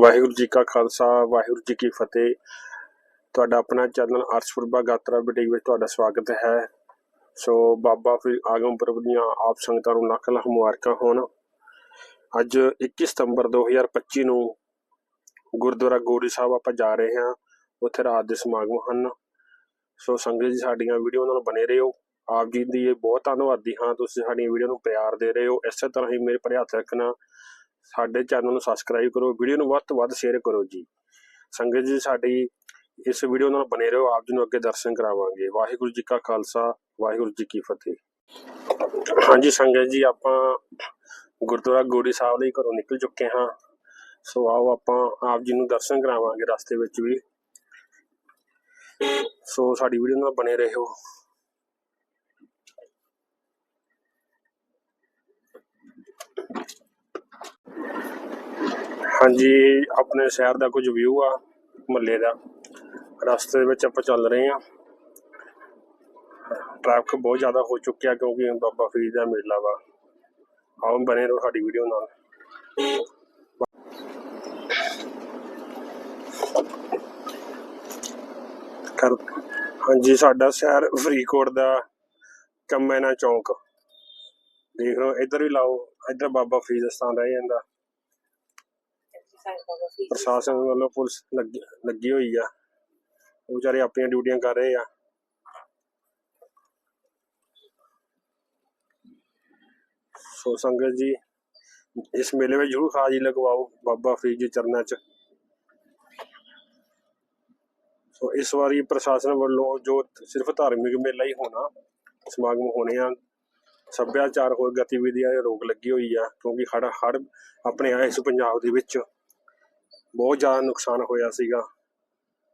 ਵਾਹਿਗੁਰੂ ਜੀ ਕਾ ਖਾਲਸਾ, ਵਾਹਿਗੁਰੂ ਜੀ ਕੀ ਫਤਿਹ। ਤੁਹਾਡਾ ਆਪਣਾ ਚੈਨਲ ਅਰਸ਼ਪੁਰਬਾ ਗਾਤਰਾ ਬਟੇਕ ਵਿੱਚ ਤੁਹਾਡਾ ਸਵਾਗਤ ਹੈ। ਸੋ ਬਾਬਾ ਫਿਰ ਆਗਮ ਪੁਰਬ ਦੀਆਂ ਆਪ ਸੰਗਤਾਂ ਨੂੰ ਲੱਖ ਲੱਖ ਮੁਬਾਰਕਾਂ ਹੋਣ। ਅੱਜ 21 ਸਤੰਬਰ 2025 ਨੂੰ ਗੁਰਦੁਆਰਾ ਗੋਰੀ ਸਾਹਿਬ ਆਪਾਂ ਜਾ ਰਹੇ ਹਾਂ। ਉੱਥੇ ਰਾਤ ਦੇ ਸਮਾਗਮ ਹਨ। ਸੋ ਸੰਗਤ ਜੀ, ਸਾਡੀਆਂ ਵੀਡੀਓ ਨਾਲ ਬਨੇ ਰਹੋ। ਆਪ ਜੀ ਦੀ ਇਹ ਬਹੁਤ ਧੰਨਵਾਦੀ ਹਾਂ। ਤੁਸੀਂ ਸਾਡੀਆਂ ਵੀਡੀਓ ਨੂੰ ਪਿਆਰ ਦੇ ਰਹੇ ਹੋ। ਇਸੇ ਤਰ੍ਹਾਂ ਹੀ ਮੇਰੇ ਭਰੇ ਹੱਥ ਰੱਖਣਾ ਸਾਡੇ ਚੈਨਲ ਨੂੰ ਸਬਸਕ੍ਰਾਈਬ ਕਰੋ ਵੀਡੀਓ ਨੂੰ ਵੱਧ ਤੋਂ ਵੱਧ ਸ਼ੇਅਰ ਕਰੋ ਜੀ। ਸੰਗਤ ਜੀ, ਸਾਡੀ ਇਸ ਵੀਡੀਓ ਨਾਲ ਬਨੇ ਰਹੋ, ਆਪ ਜੀ ਨੂੰ ਅੱਗੇ ਦਰਸ਼ਨ ਕਰਾਵਾਂਗੇ। ਵਾਹਿਗੁਰੂ ਜੀ ਕਾ ਖਾਲਸਾ, ਵਾਹਿਗੁਰੂ ਜੀ ਕੀ ਫਤਿਹ। ਹਾਂਜੀ ਸੰਗਤ ਜੀ, ਆਪਾਂ ਗੁਰਦੁਆਰਾ ਗੋੜੀ ਸਾਹਿਬ ਲਈ ਘਰੋਂ ਨਿਕਲ ਚੁੱਕੇ ਹਾਂ। ਸੋ ਆਓ ਆਪਾਂ ਆਪ ਜੀ ਨੂੰ ਦਰਸ਼ਨ ਕਰਾਵਾਂਗੇ ਰਸਤੇ ਵਿੱਚ ਵੀ। ਸੋ ਸਾਡੀ ਵੀਡੀਓ ਨਾਲ ਬਨੇ ਰਹੋ। ਹਾਂਜੀ, ਆਪਣੇ ਸ਼ਹਿਰ ਦਾ ਕੁਝ ਵਿਊ ਆ ਮੱਲੇ ਦਾ। ਰਸਤੇ ਦੇ ਵਿੱਚ ਆਪਾਂ ਚੱਲ ਰਹੇ ਹਾਂ ਟ੍ਰੈਫਿਕ ਬਹੁਤ ਜ਼ਿਆਦਾ ਹੋ ਚੁੱਕਿਆ ਕਿਉਂਕਿ ਬਾਬਾ ਫਰੀਦ ਦਾ ਮੇਲਾ ਵਾ। ਆਓ, ਬਣੇ ਰਹੋ ਸਾਡੀ ਵੀਡੀਓ ਨਾਲ। ਕਰ ਹਾਂਜੀ, ਸਾਡਾ ਸ਼ਹਿਰ ਫਰੀਦਕੋਟ ਦਾ ਕੰਮੈਨਾ ਚੌਂਕ। ਦੇਖ ਲਓ, ਇੱਧਰ ਵੀ ਲਾਓ, ਇੱਧਰ ਬਾਬਾ ਫਰੀਦ ਦਾ ਸਥਾਨ ਰਹਿ ਜਾਂਦਾ। ਪ੍ਰਸ਼ਾਸਨ ਵੱਲੋਂ ਪੁਲਿਸ ਲੱਗੀ ਲੱਗੀ ਹੋਈ ਆ। ਉਹ ਵਿਚਾਰੇ ਆਪਣੀਆਂ ਡਿਊਟੀਆਂ ਕਰ ਰਹੇ ਆ। ਸੋ ਸੰਗਤ ਜੀ, ਇਸ ਮੇਲੇ ਵਿੱਚ ਜ਼ਰੂਰ ਹਾਜ਼ਰੀ ਲਗਵਾਓ, ਬਾਬਾ ਫਰੀਦ ਜੀ ਚਰਨਾਂ 'ਚ। ਸੋ ਇਸ ਵਾਰੀ ਪ੍ਰਸ਼ਾਸਨ ਵੱਲੋਂ ਜੋ ਸਿਰਫ ਧਾਰਮਿਕ ਮੇਲਾ ਹੀ ਹੋਣਾ, ਸਮਾਗਮ ਹੋਣੇ ਆ ਸੱਭਿਆਚਾਰ ਹੋਰ ਗਤੀਵਿਧੀਆਂ ਤੇ ਰੋਕ ਲੱਗੀ ਹੋਈ ਆ, ਕਿਉਂਕਿ ਹੜ ਹੜ ਆਪਣੇ ਆਏ ਇਸ ਪੰਜਾਬ ਦੇ ਵਿੱਚ ਬਹੁਤ ਜ਼ਿਆਦਾ ਨੁਕਸਾਨ ਹੋਇਆ ਸੀਗਾ।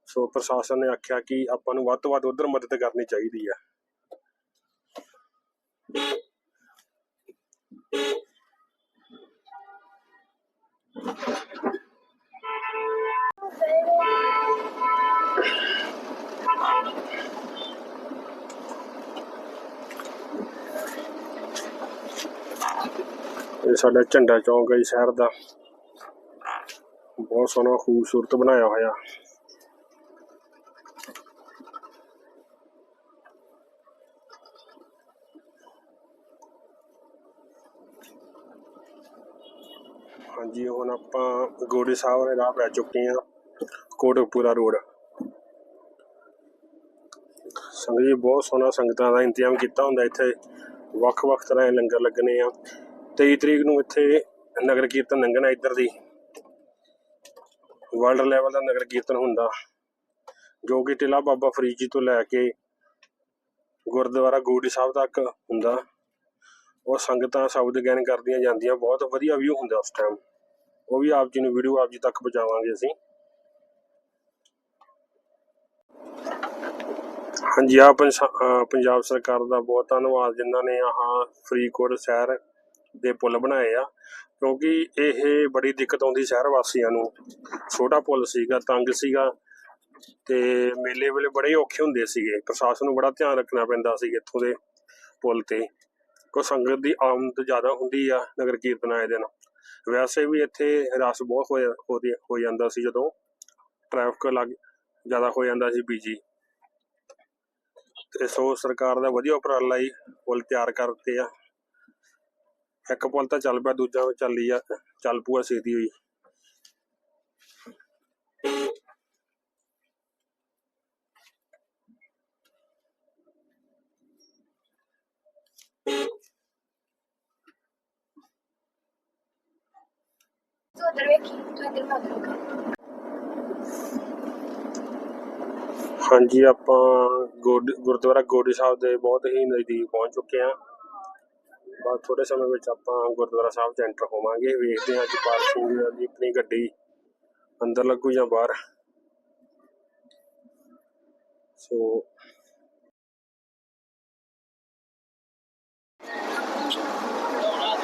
ਸੋ ਪ੍ਰਸ਼ਾਸਨ ਨੇ ਆਖਿਆ ਕਿ ਆਪਾਂ ਨੂੰ ਵੱਧ ਤੋਂ ਵੱਧ ਉਧਰ ਮਦਦ ਕਰਨੀ ਚਾਹੀਦੀ ਆ। ਇਹ ਸਾਡਾ ਝੰਡਾ ਚੌਂਕ ਹੈ ਜੀ, ਸ਼ਹਿਰ ਦਾ। ਬਹੁਤ ਸੋਹਣਾ, ਖੂਬਸੂਰਤ ਬਣਾਇਆ ਹੋਇਆ। ਹਾਂਜੀ, ਹੁਣ ਆਪਾਂ ਗੋੜੀ ਸਾਹਿਬ ਦੇ ਰਾਹ ਪੈ ਚੁੱਕੇ ਹਾਂ, ਕੋਟਕਪੂਰਾ ਰੋਡ। ਸੰਗਤ ਜੀ, ਬਹੁਤ ਸੋਹਣਾ ਸੰਗਤਾਂ ਦਾ ਇੰਤਜ਼ਾਮ ਕੀਤਾ ਹੁੰਦਾ ਇੱਥੇ। ਵੱਖ-ਵੱਖ ਤਰ੍ਹਾਂ ਦੇ ਲੰਗਰ ਲੱਗਣੇ ਆ। 23 ਤਰੀਕ ਨੂੰ ਇੱਥੇ ਨਗਰ ਕੀਰਤਨ ਲੰਘਣਾ ਇੱਧਰ ਦੀ। ਵਰਲਡ ਲੈਵਲ ਦਾ ਨਗਰ ਕੀਰਤਨ ਹੁੰਦਾ, ਜੋ ਕਿ ਟਿਲਾ ਬਾਬਾ ਫਰੀਦ ਜੀ ਤੋਂ ਲੈ ਕੇ ਗੁਰਦੁਆਰਾ ਗੋੜੀ ਸਾਹਿਬ ਤੱਕ ਹੁੰਦਾ। ਉਹ ਸੰਗਤਾਂ ਸ਼ਬਦ ਗਿਆਨ ਕਰਦੀਆਂ ਜਾਂਦੀਆਂ, ਬਹੁਤ ਵਧੀਆ ਵਿਊ ਹੁੰਦਾ ਉਸ ਟਾਈਮ ਉਹ ਵੀ ਆਪ ਜੀ ਨੂੰ ਵੀਡੀਓ ਆਪ ਜੀ ਤੱਕ ਪਹੁੰਚਾਵਾਂਗੇ ਅਸੀਂ। ਹਾਂਜੀ ਆ ਪੰਜਾਬ ਸਰਕਾਰ ਦਾ ਬਹੁਤ ਧੰਨਵਾਦ, ਜਿਨ੍ਹਾਂ ਨੇ ਆਹ ਫਰੀਦਕੋਟ ਸ਼ਹਿਰ ਦੇ ਪੁਲ ਬਣਾਏ ਆ, ਕਿਉਂਕਿ ਇਹ ਬੜੀ ਦਿੱਕਤ ਆਉਂਦੀ ਸ਼ਹਿਰ ਵਾਸੀਆਂ ਨੂੰ। ਛੋਟਾ ਪੁਲ ਸੀਗਾ, ਤੰਗ ਸੀਗਾ ਤੇ ਮੇਲੇ ਵੇਲੇ ਬੜੇ ਔਖੇ ਹੁੰਦੇ ਸੀਗੇ। ਪ੍ਰਸ਼ਾਸਨ ਨੂੰ ਬੜਾ ਧਿਆਨ ਰੱਖਣਾ ਪੈਂਦਾ ਸੀ ਇੱਥੋਂ ਦੇ ਪੁਲ ਤੇ। ਕੋ ਸੰਗਤ ਦੀ ਆਮਦ ਜ਼ਿਆਦਾ ਹੁੰਦੀ ਆ ਨਗਰ ਕੀਰਤਨ ਆਏ ਦਿਨ। ਵੈਸੇ ਵੀ ਇੱਥੇ ਰਸ ਬਹੁਤ ਹੋ ਹੋ- ਜਾਂਦਾ ਸੀ ਜਦੋਂ ਟ੍ਰੈਫਿਕ ਲੱਗ, ਜ਼ਿਆਦਾ ਹੋ ਜਾਂਦਾ ਸੀ ਬੀਜੀ ਤੇ ਸੋ ਸਰਕਾਰ ਦਾ ਵਧੀਆ ਉਪਰਾਲਾ ਹੀ ਪੁਲ ਤਿਆਰ ਕਰਤੇ ਆ। ਇੱਕ ਪੁਲ ਤਾਂ ਚੱਲ ਪਿਆ ਦੂਜਾ ਚੱਲੀ ਆ ਚੱਲ ਪੂਆ ਛੇਤੀ ਹੋਈ। ਹਾਂਜੀ ਆਪਾਂ ਗੋਡ- ਗੁਰਦੁਆਰਾ ਗੋੜੀ ਸਾਹਿਬ ਦੇ ਬਹੁਤ ਹੀ ਨਜ਼ਦੀਕ ਪਹੁੰਚ ਚੁੱਕੇ ਹਾਂ। ਬਸ ਥੋੜੇ ਸਮੇਂ ਵਿੱਚ ਆਪਾਂ ਗੁਰਦੁਆਰਾ ਸਾਹਿਬ ਚ ਐਂਟਰ ਹੋਵਾਂਗੇ। ਵੇਖਦੇ ਹਾਂ ਅੱਜ ਪਾਰਕਿੰਗ ਦੀ ਆਪਣੀ ਗੱਡੀ ਅੰਦਰ ਲੱਗੂ ਜਾਂ ਬਾਹਰ। ਸੋ ਪ੍ਰਸ਼ਾਦ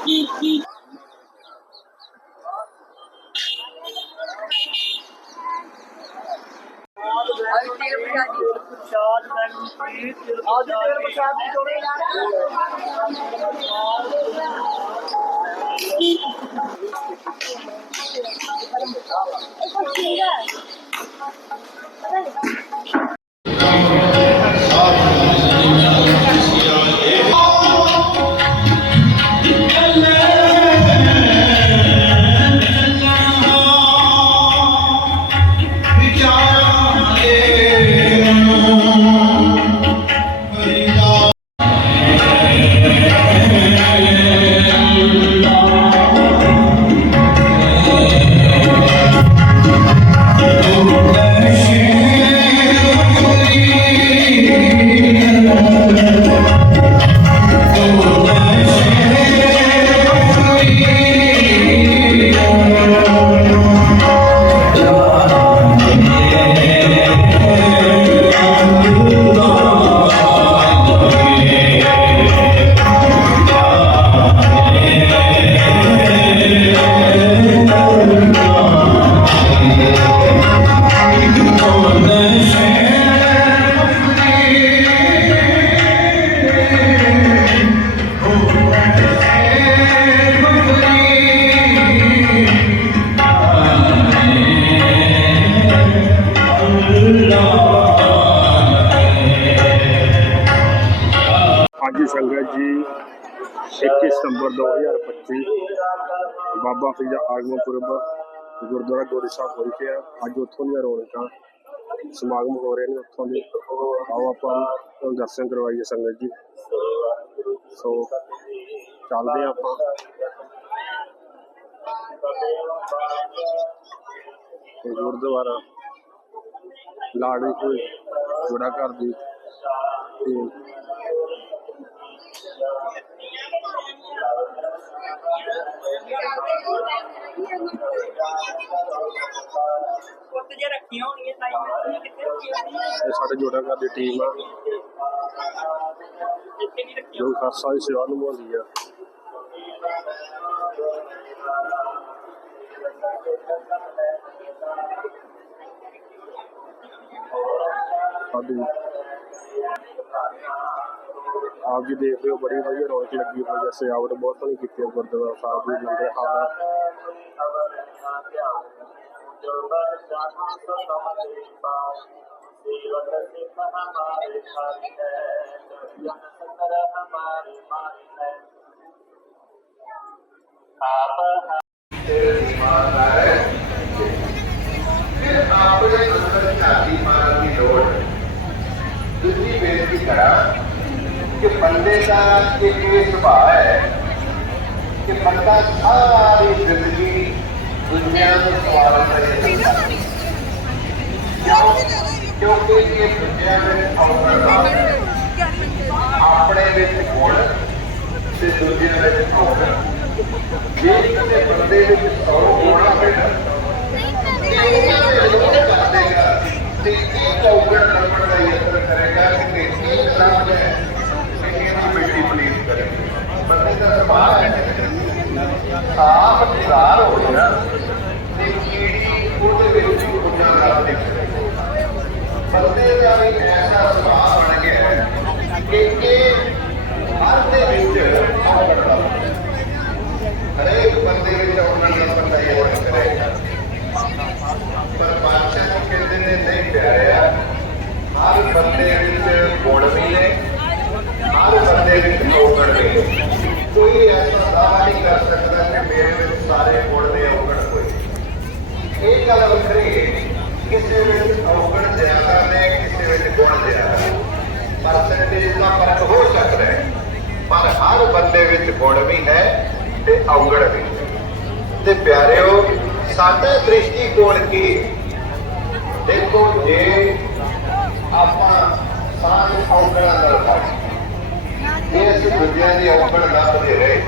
ਪ੍ਰਸ਼ਾਦ ਸੰਗਤ ਜੀ 21 ਸਤੰਬਰ 2025 ਬਾਬਾ ਫਰੀਦ ਦਾ ਆਗਮਨ ਪੁਰਬ ਗੁਰਦੁਆਰਾ ਗੋਰੀ ਸਾਹਿਬ ਹੋ ਰਿਹਾ ਅੱਜ ਉੱਥੋਂ ਦੀਆਂ ਰੌਣਕਾਂ ਸਮਾਗਮ ਹੋ ਰਹੇ ਨੇ, ਉੱਥੋਂ ਦੇ ਆਓ ਆਪਾਂ ਨੂੰ ਦਰਸ਼ਨ ਕਰਵਾਈਏ ਸੰਗਤ ਜੀ। ਸੋ ਚੱਲਦੇ ਹਾਂ ਆਪਾਂ। ਗੁਰਦੁਆਰਾ ਲਾੜੀ ਕੋਈ ਜੁੜਾ ਘਰ ਦੀ ਤੇ ਪੁੱਤ ਜੇ ਰੱਖੀਆਂ ਹੋਣਗੀਆਂ ਤਾਂ ਹੀ ਕਿੱਥੇ ਰੱਖੀਆਂ ਇਹ ਸਾਡੇ ਜੋੜਾ ਘਰ ਦੀ ਟੀਮ ਆ। ਇੱਥੇ ਨਹੀਂ ਰੱਖੀਆਂ ਜੋ ਖਾਸਾ ਦੀ ਸੇਵਾ ਨਿਭਾਉਂਦੀ ਆ। ਸਾਡੀ ਆਪ ਜੀ ਦੇਖ ਰਹੇ ਹੋ, ਬੜੀ ਵਧੀਆ ਰੌਣਕ ਲੱਗੀ ਹੋਈ ਹੈ, ਸਜਾਵਟ ਬਹੁਤ ਸੋਹਣੀ ਕੀਤੀ ਹੈ, ਗੁਰਦੁਆਰਾ ਸਾਹਿਬ ਦੀ ਲੰਗਰ ਖਾਣਾ ਆਪਣੇ ਅੰਦਰ ਝਾਤੀ ਮਾਰਨ ਦੀ ਲੋੜ ਦੂਜੀ ਬੇਨਤੀ ਕਰਾਂ ਕਿ ਬੰਦੇ ਦਾ ਇੱਕ ਇਹ ਸੁਭਾਅ ਹੈ ਕਿ ਬੰਦਾ ਸਾਰੀ ਜ਼ਿੰਦਗੀ ਦੁਨੀਆ ਨੂੰ ਸਵਾਲ ਕਰੇਗਾ ਕਿਉਂ ਕਿਉਂਕਿ ਇਹ ਦੁਨੀਆ ਵਿੱਚ ਔਗਣ ਆਪਣੇ ਵਿੱਚ ਗੁਣ ਤੇ ਦੂਜੇ ਵਿੱਚ ਔਗਣ ਜੇ ਕਿਸੇ ਬੰਦੇ ਵਿੱਚ ਸੌ ਗੁਣ ਹੋਵੇ ਨਾ ਤੇ ਇਹ ਔਗਣ ਲੱਭਣ ਦਾ ਯਤਨ ਕਰੇਗਾ ਕਿ 되겠다. ਹਰ ਬੰਦੇ ਵਿੱਚ ਗੁਣ ਵੀ ਹੈ ਤੇ ਔਗਣ ਵੀ ਤੇ ਪਿਆਰਿਓ, ਸਾਡਾ ਦ੍ਰਿਸ਼ਟੀਕੋਣ ਕੀ ਦੇਖੋ, ਜੇ ਆਪਾਂ ਸਾਰੇ ਔਗਣਾਂ ਨਾਲ ਪਾਈ ਜੇ ਦੁਨੀਆ ਦੀ ਔਗਣ ਲੱਭਦੇ ਰਹੇ।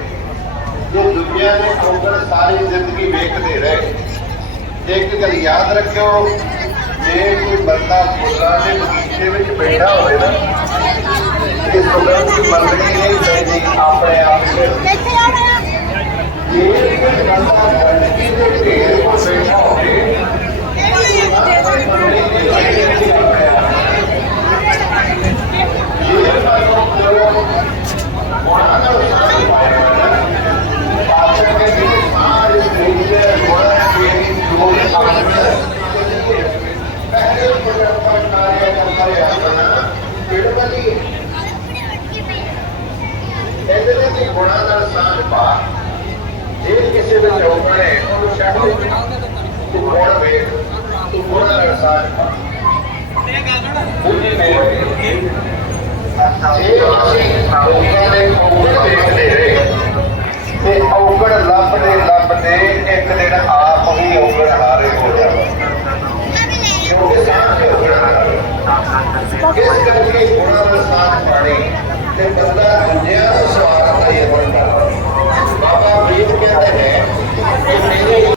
ਜੇ ਦੁਨੀਆ ਦੇ ਔਗਣ ਸਾਰੀ ਜ਼ਿੰਦਗੀ ਵੇਖਦੇ ਰਹੇ, ਤੇ ਇੱਕ ਗੱਲ ਯਾਦ ਰੱਖਿਓ, ਜੇ ਕੋਈ ਬੰਦਾ ਫੁੱਲਾਂ ਦੇ ਬਗੀਚੇ ਵਿੱਚ ਬੈਠਾ ਹੋਵੇ ਨਾ ਦੇ ਪ੍ਰੋਗਰਾਮ ਦੀ ਮੰਤਰੀ ਨੇ ਜਿਹੜੀ ਆਪਣੇ ਆਪ ਵਿੱਚ ਇੱਥੇ ਆਣਾ ਇਹ ਇੱਕ ਗੱਲਾਂ ਹੈ ਕਿ ਦੇ ਢੇਰ ਕੋ ਸੇਵਾ ਹੋਵੇ Thank you. ਕੋਈ ਦੇ ਵਿੱਚ ਔਗਣ ਹੈ ਉਹਨੂੰ ਛੱਡ ਦੇ ਤੂੰ ਕੋਣ ਵੇਖ ਤੂੰ ਕੋਣ ਨਰਸਾਜ ਬੁੱਝੀ ਮੇਰੇ ਜੇ ਅਸੀਂ ਲੋਕਾਂ ਦੇ ਔਗਣ ਦੇਖਦੇ ਰਹੇ ਤੇ ਔਗਣ ਲੱਭਦੇ ਲੱਭਦੇ ਇੱਕ ਦਿਨ ਆਪ ਹੀ ਔਗਣ ਹਾਰੇ ਹੋ ਜਾਵੇ। ਕਿਉਂਕਿ ਸਾਥ ਔਗਣ ਹਾਰੇ। ਇਸ ਕਰਕੇ ਗੁਣਾਂ ਦਾ ਸਾਥ ਪਾਣੀ ਤੇ ਬੰਦਾ ਦੁਨੀਆ ਨੂੰ ਸਵਾਰ Gracias.